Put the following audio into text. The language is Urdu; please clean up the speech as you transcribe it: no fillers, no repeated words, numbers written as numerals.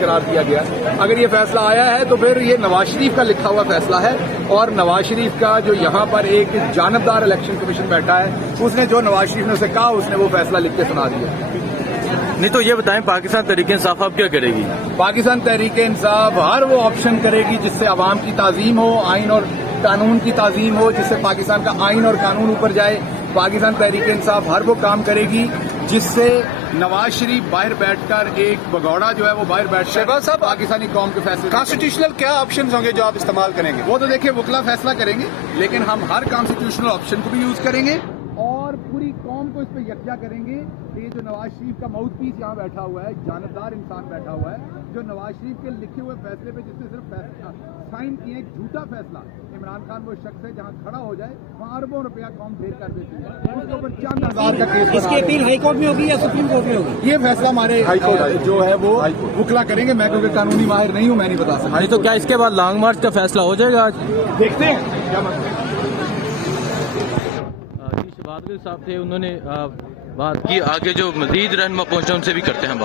قرار دیا گیا. اگر یہ فیصلہ آیا ہے تو پھر یہ نواز شریف کا لکھا ہوا فیصلہ ہے, اور نواز شریف کا جو یہاں پر ایک جانبدار الیکشن کمیشن بیٹھا ہے, اس نے جو نواز شریف نے اسے کہا اس نے وہ فیصلہ لکھ کے سنا دیا. نہیں تو یہ بتائیں, پاکستان تحریک انصاف اب کیا کرے گی؟ پاکستان تحریک انصاف ہر وہ آپشن کرے گی جس سے عوام کی تعظیم ہو, آئین اور قانون کی تعظیم ہو, جس سے پاکستان کا آئین اور قانون اوپر جائے. پاکستان تحریک انصاف ہر وہ کام کرے گی جس سے نواز شریف باہر بیٹھ کر ایک بگوڑا جو ہے وہ باہر بیٹھ کر صاحب پاکستانی قوم کے فیصلے. کانسٹیٹیوشنل کیا آپشنز ہوں گے جو آپ استعمال کریں گے؟ وہ تو دیکھیں وکلا فیصلہ کریں گے, لیکن ہم ہر کانسٹیٹیوشنل آپشن کو بھی یوز کریں گے اور پوری قوم کو اس پہ یکجا کریں گے. یہ جو نواز شریف کا ماؤتھ پیس یہاں بیٹھا ہوا ہے, جانبدار انسان بیٹھا ہوا ہے, جو نواز شریف کے لکھے ہوئے فیصلے پہ جس نے صرف سائن کیے ایک جھوٹا فیصلہ. عمران خان وہ شخص ہے جہاں کھڑا ہو جائے وہاں اربوں روپیہ قوم ڈھیر کر دیتی ہے, اس کے اوپر چند ہزار کا کیس. اس کی اپیل ہائی کورٹ میں ہوگی یا سپریم کورٹ میں ہوگی؟ یہ فیصلہ ہمارے جو ہے وہ وکلا کریں گے. میں کیونکہ قانونی ماہر نہیں ہوں, میں نہیں بتا سکتا. تو کیا اس کے بعد لانگ مارچ کا فیصلہ ہو جائے گا آج؟ دیکھتے ہیں کیا مطلب. شہباز صاحب تھے, انہوں نے بات کی. آگے جو مزید رہنما پہنچا ان سے بھی کرتے ہیں بات.